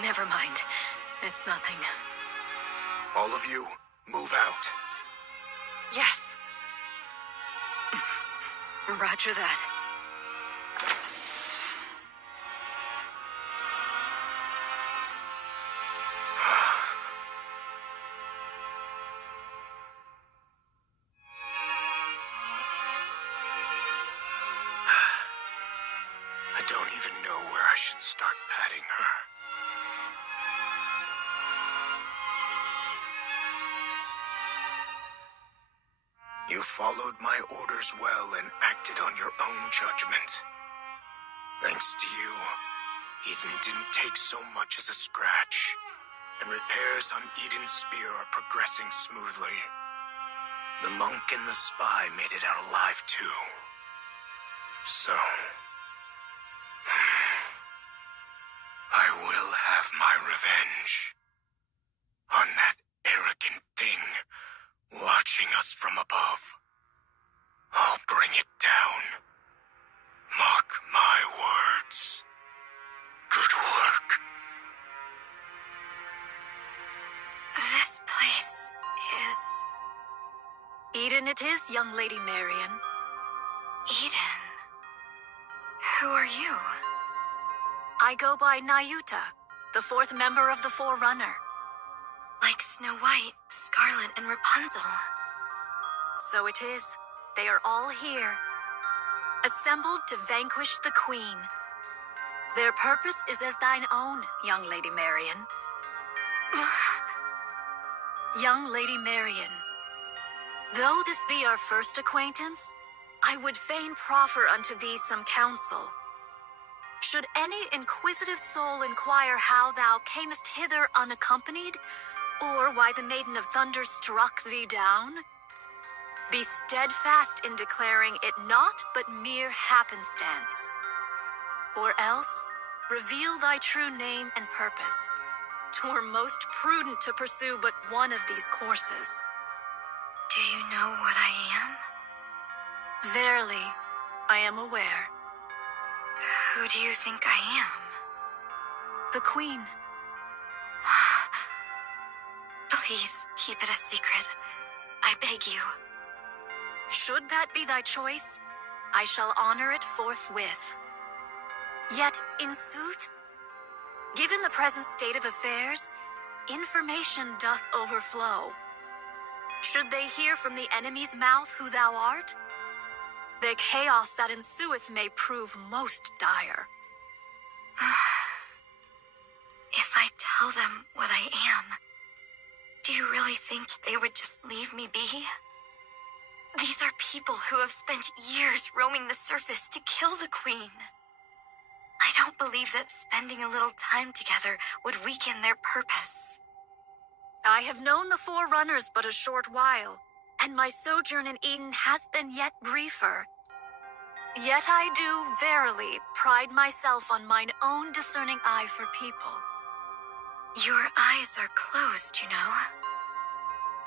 never mind. It's nothing. All of you, move out. Yes. Roger that. I don't even know where I should start patting her. You followed my orders well and acted on your own judgment. Thanks to you, Eden didn't take so much as a scratch, and repairs on Eden's spear are progressing smoothly. The monk and the spy made it out alive too. So, I will have my revenge on that arrogant thing watching us from above. I'll bring it down. Mark my words. Good work. This place is... Eden it is, young Lady Marian. Eden. Who are you? I go by Nayuta, the fourth member of the Forerunner. Like Snow White, Scarlet, and Rapunzel. So it is. They are all here, assembled to vanquish the Queen. Their purpose is as thine own, young Lady Marian. Young Lady Marian, though this be our first acquaintance, I would fain proffer unto thee some counsel. Should any inquisitive soul inquire how thou camest hither unaccompanied, or why the Maiden of Thunder struck thee down, be steadfast in declaring it naught but mere happenstance. Or else, reveal thy true name and purpose. 'Twere most prudent to pursue but one of these courses. Do you know what I am? Verily, I am aware. Who do you think I am? The Queen. Please, keep it a secret. I beg you. Should that be thy choice, I shall honor it forthwith. Yet, in sooth, given the present state of affairs, information doth overflow. Should they hear from the enemy's mouth who thou art, the chaos that ensueth may prove most dire. If I tell them what I am, do you really think they would just leave me be? These are people who have spent years roaming the surface to kill the Queen. I don't believe that spending a little time together would weaken their purpose. I have known the Forerunners but a short while, and my sojourn in Eden has been yet briefer. Yet I do verily pride myself on mine own discerning eye for people. Your eyes are closed, you know.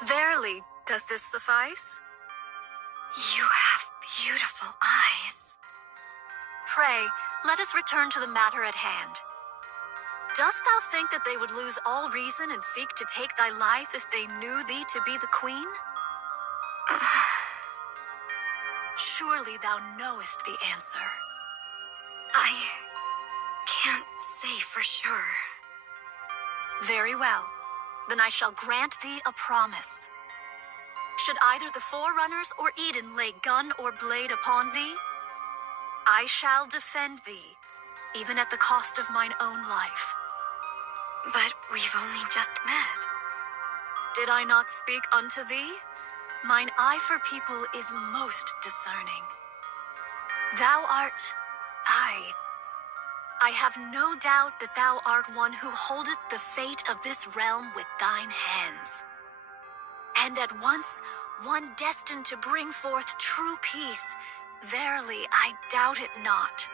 Verily, does this suffice? You have beautiful eyes. Pray, let us return to the matter at hand. Dost thou think that they would lose all reason and seek to take thy life if they knew thee to be the Queen? Surely thou knowest the answer. I can't say for sure. Very well. Then I shall grant thee a promise. Should either the Forerunners or Eden lay gun or blade upon thee, I shall defend thee, even at the cost of mine own life. But we've only just met. Did I not speak unto thee? Mine eye for people is most discerning. Thou art I. I have no doubt that thou art one who holdeth the fate of this realm with thine hands. And at once, one destined to bring forth true peace. Verily, I doubt it not.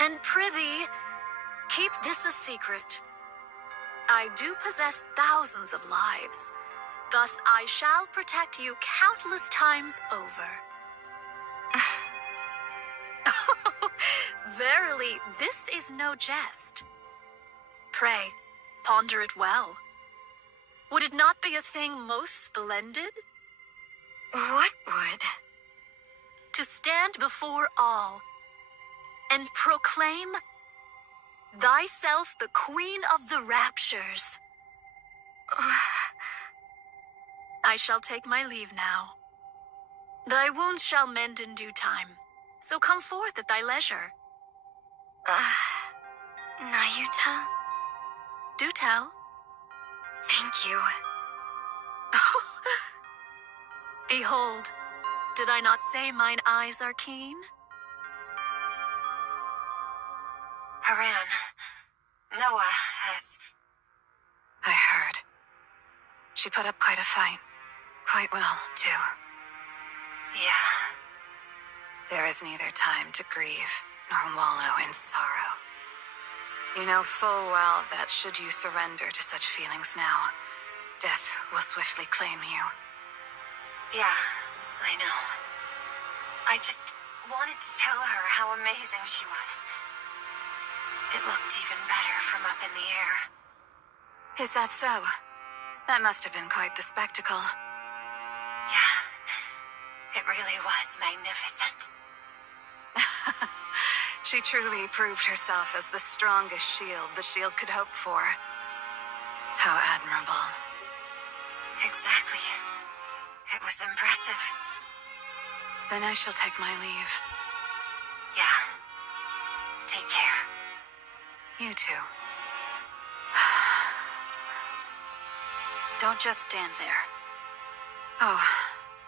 And prithee, keep this a secret. I do possess thousands of lives. Thus I shall protect you countless times over. Verily, this is no jest. Pray, ponder it well. Would it not be a thing most splendid? What would? To stand before all and proclaim thyself the Queen of the Raptures. I shall take my leave now. Thy wounds shall mend in due time, so come forth at thy leisure. Nayuta? Do tell. Thank you. Behold, did I not say mine eyes are keen? Haran, Noah has... I heard. She put up quite a fight. Quite well, too. Yeah. There is neither time to grieve nor wallow in sorrow. You know full well that should you surrender to such feelings now, death will swiftly claim you. Yeah, I know. I just wanted to tell her how amazing she was. It looked even better from up in the air. Is that so? That must have been quite the spectacle. Yeah, it really was magnificent. She truly proved herself as the strongest shield the shield could hope for. How admirable. Exactly. It was impressive. Then I shall take my leave. Yeah. Take care. You too. Don't just stand there. Oh,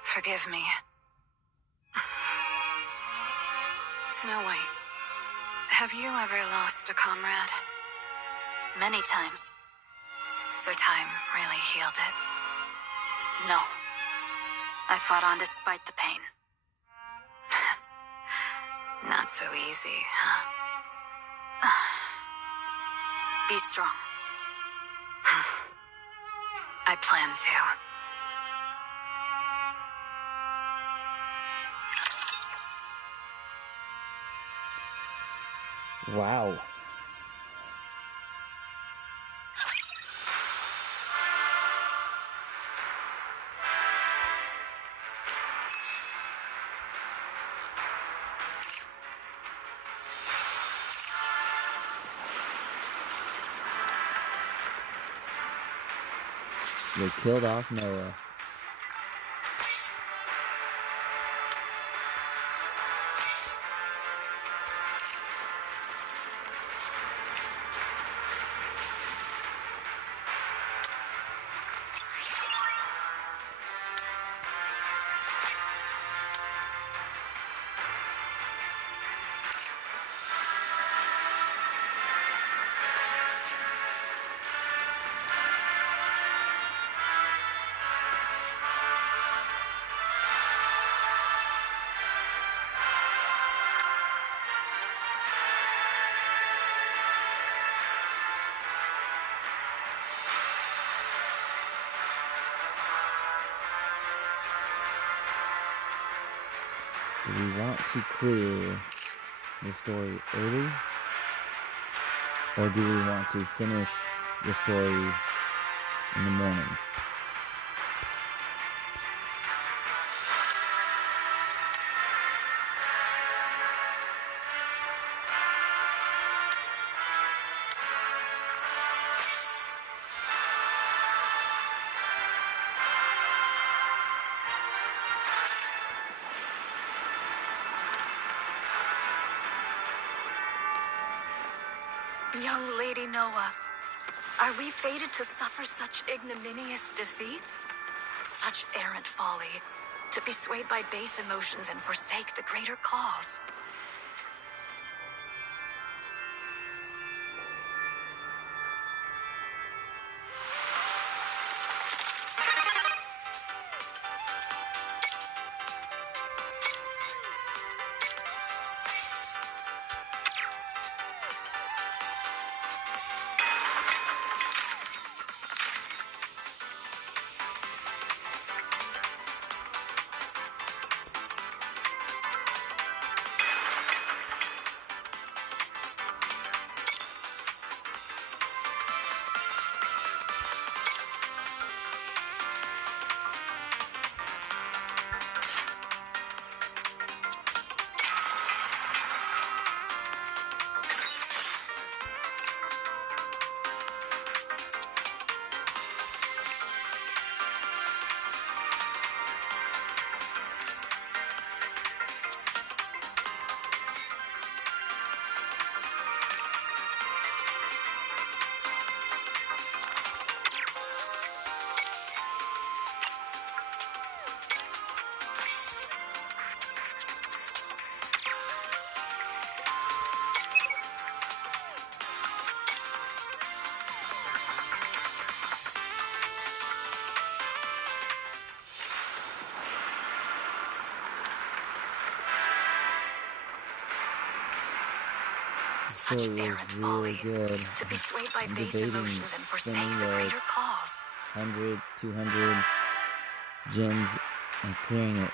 forgive me. Snow White, have you ever lost a comrade? Many times. So time really healed it? No. I fought on despite the pain. Not so easy, huh? Be strong. I plan to. Wow. They killed off Noah. Do we want to clear the story early? Or do we want to finish the story in the morning? Young Lady Noah, are we fated to suffer such ignominious defeats? Such errant folly, to be swayed by base emotions and forsake the greater cause. such story barren was folly. really good. To be swayed by I'm base debating emotions and forsake spending the the greater cause. 100, 200 gems and clearing it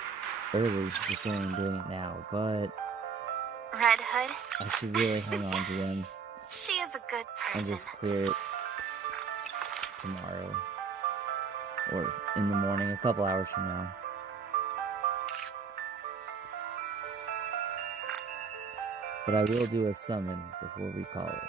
early before I'm doing it now, but Red Hood, I should really hang on to them she is a good and person. just clear it tomorrow or in the morning, a couple hours from now. But I will do a summon before we call it.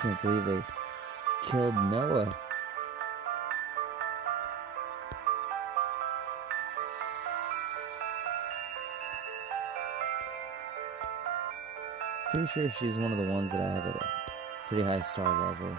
Can't believe they killed Noah. Pretty sure she's one of the ones that I have at a pretty high star level.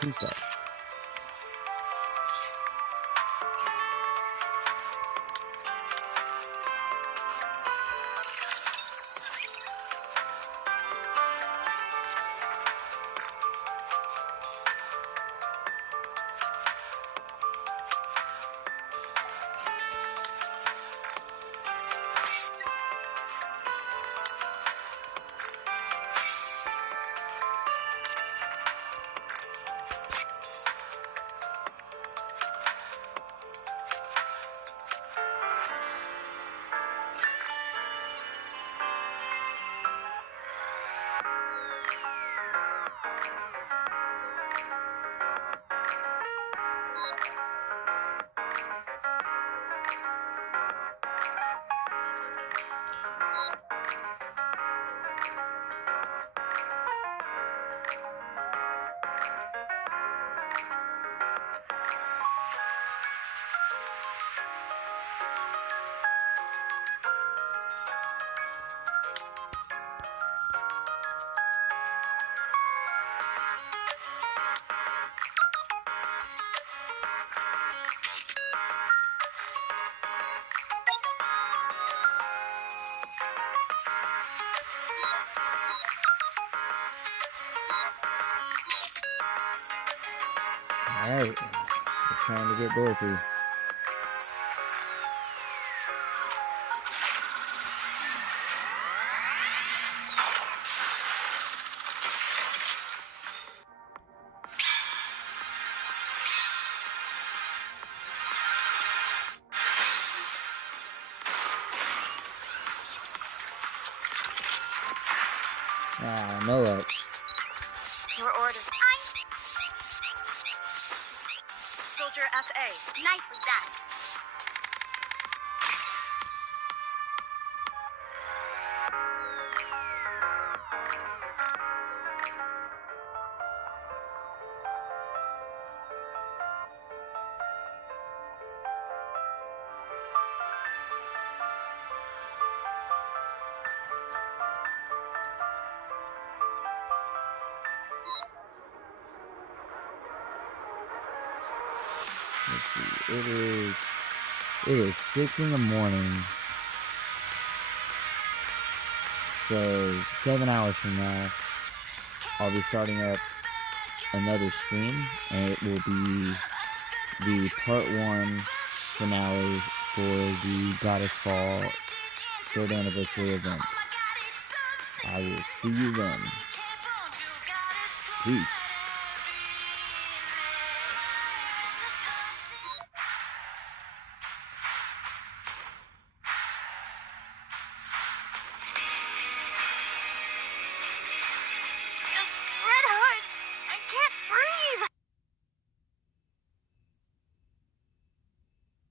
Two stars. Alright, we're trying to get Dorothy. Ah, no luck. Your orders. Soldier FA. Nicely done. Let's see, it is 6 in the morning. So 7 hours from now, I'll be starting up another stream, and it will be the part 1 finale for the Goddess Fall 3rd anniversary event. I will see you then. Peace. Red Hood! I can't breathe!